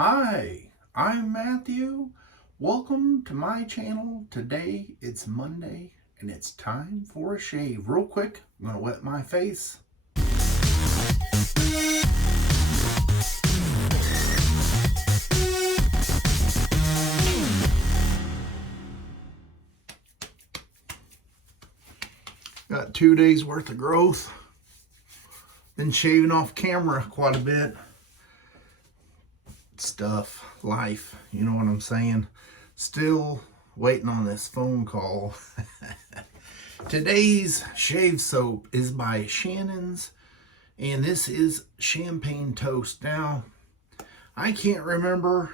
Hi, I'm Matthew. Welcome to my channel. Today it's Monday and it's time for a shave. Real quick, I'm gonna wet my face. Got 2 days worth of growth. Been shaving off camera quite a bit. Stuff, life, you know what I'm saying? Still waiting on this phone call. Today's shave soap is by Shannon's, and this is Champagne Toast. Now, I can't remember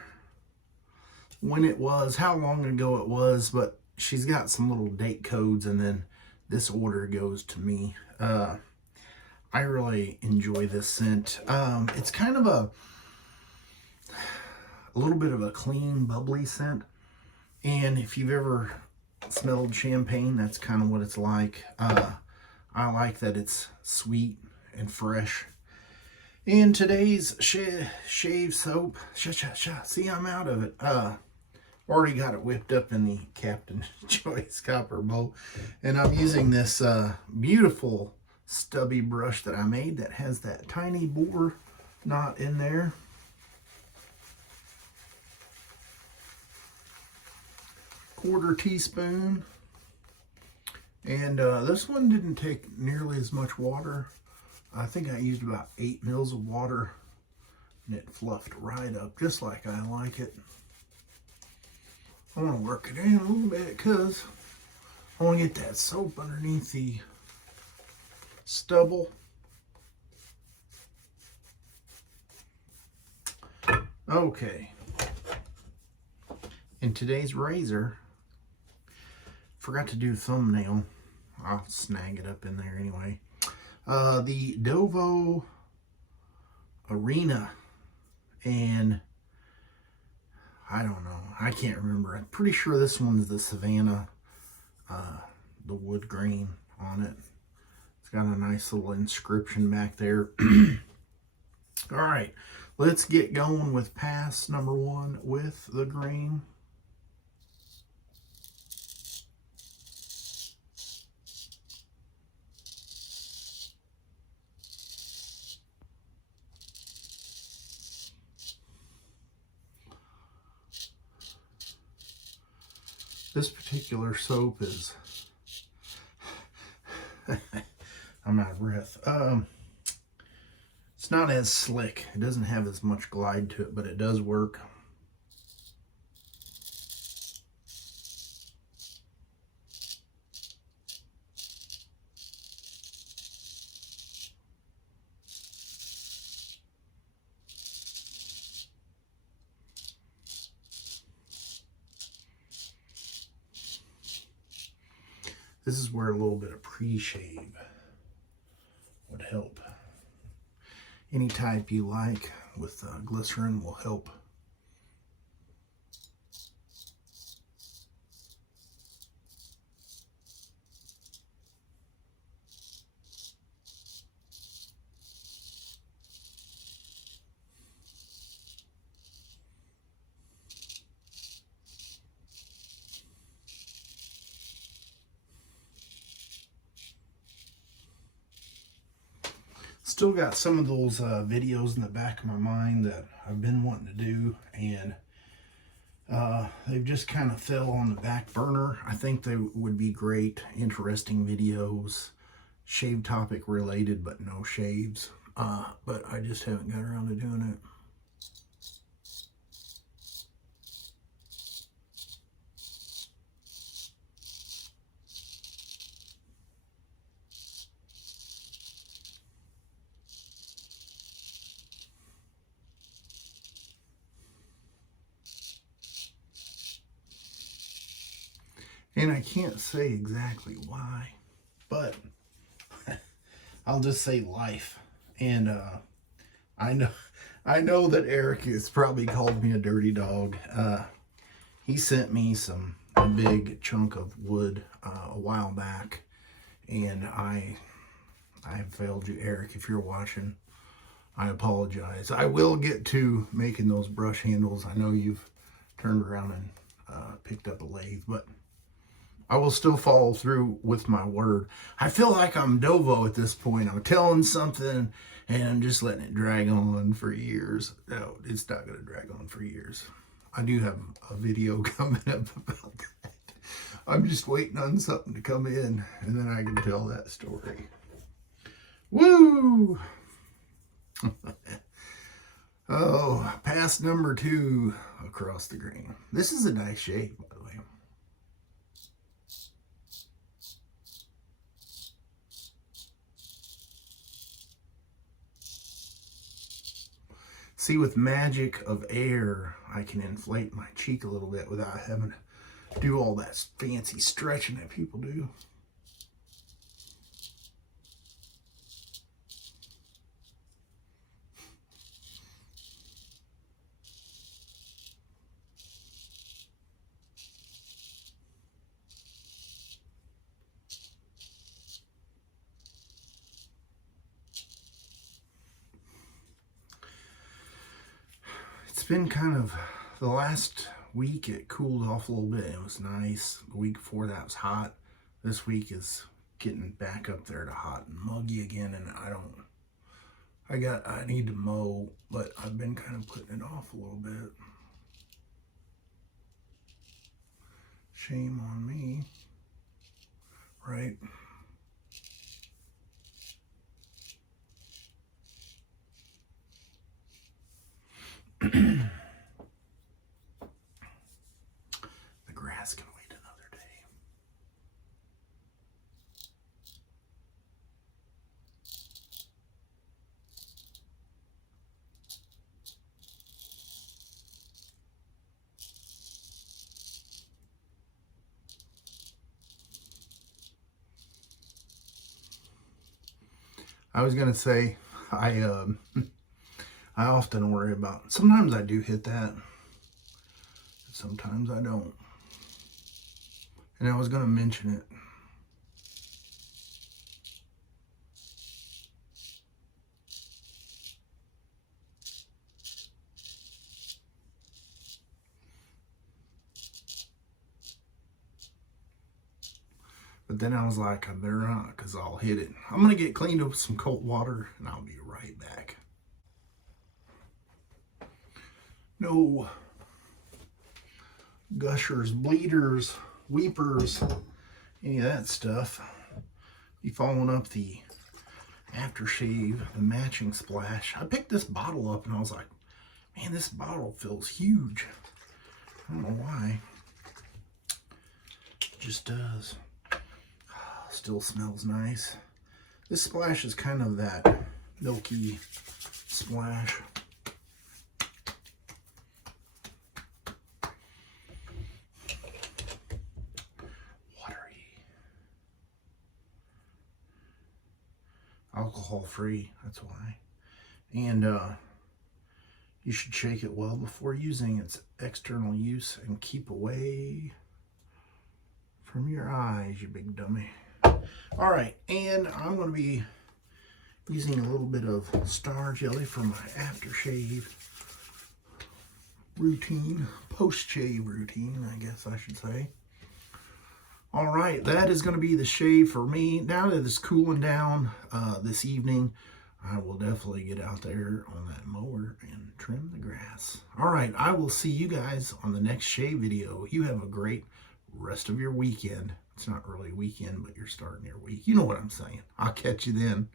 when it was, how long ago it was, but she's got some little date codes, and then this order goes to me. I really enjoy this scent. It's kind of a little bit of a clean, bubbly scent. And if you've ever smelled champagne, that's kind of what it's like. I like that it's sweet and fresh. And today's shave soap, see, I'm out of it. Already got it whipped up in the Captain's Choice copper bowl. And I'm using this beautiful stubby brush that I made that has that tiny boar knot in there. Quarter teaspoon, and this one didn't take nearly as much water. I think I used about 8 mils of water, and it fluffed right up just like I like it. I want to work it in a little bit because I want to get that soap underneath the stubble. Okay, in today's razor, forgot to do thumbnail. I'll snag it up in there anyway. The Dovo Arena, and I don't know, I can't remember. I'm pretty sure this one's the Savannah, the wood grain on it. It's got a nice little inscription back there. All right, let's get going with pass number 1 with the green. This particular soap is, I'm out of breath. It's not as slick. It doesn't have as much glide to it, but it does work. This is where a little bit of pre-shave would help. Any type you like with glycerin will help. Still got some of those videos in the back of my mind that I've been wanting to do, and they've just kind of fell on the back burner. I think they would be great, interesting videos, shave topic related, but no shaves. But I just haven't got around to doing it. And I can't say exactly why, but I'll just say life. And I know that Eric has probably called me a dirty dog. He sent me a big chunk of wood a while back, and I failed you, Eric, if you're watching. I apologize. I will get to making those brush handles. I know you've turned around and picked up a lathe, but I will still follow through with my word. I feel like I'm Dovo at this point. I'm telling something and I'm just letting it drag on for years. No, it's not going to drag on for years. I do have a video coming up about that. I'm just waiting on something to come in and then I can tell that story. Woo! Oh, pass number 2 across the grain. This is a nice shave, by the way. See, with magic of air, I can inflate my cheek a little bit without having to do all that fancy stretching that people do. It's been kind of, the last week it cooled off a little bit. It was nice. The week before that was hot. This week is getting back up there to hot and muggy again, and I need to mow, but I've been kind of putting it off a little bit. Shame on me, right? The grass can wait another day. I was gonna say, I often worry about, sometimes I do hit that, sometimes I don't. And I was going to mention it. But then I was like, I better not, because I'll hit it. I'm going to get cleaned up with some cold water, and I'll be right back. No gushers, bleeders, weepers, any of that stuff. Be following up the aftershave, the matching splash. I picked this bottle up and I was like, man, this bottle feels huge. I don't know why. It just does. Still smells nice. This splash is kind of that milky splash. Alcohol free, that's why. And you should shake it well before using its external use and keep away from your eyes, you big dummy. All right, and I'm going to be using a little bit of star jelly for my aftershave routine, post-shave routine, I guess I should say. All right, that is going to be the shave for me. Now that it's cooling down this evening, I will definitely get out there on that mower and trim the grass. All right, I will see you guys on the next shave video. You have a great rest of your weekend. It's not really a weekend, but you're starting your week. You know what I'm saying. I'll catch you then.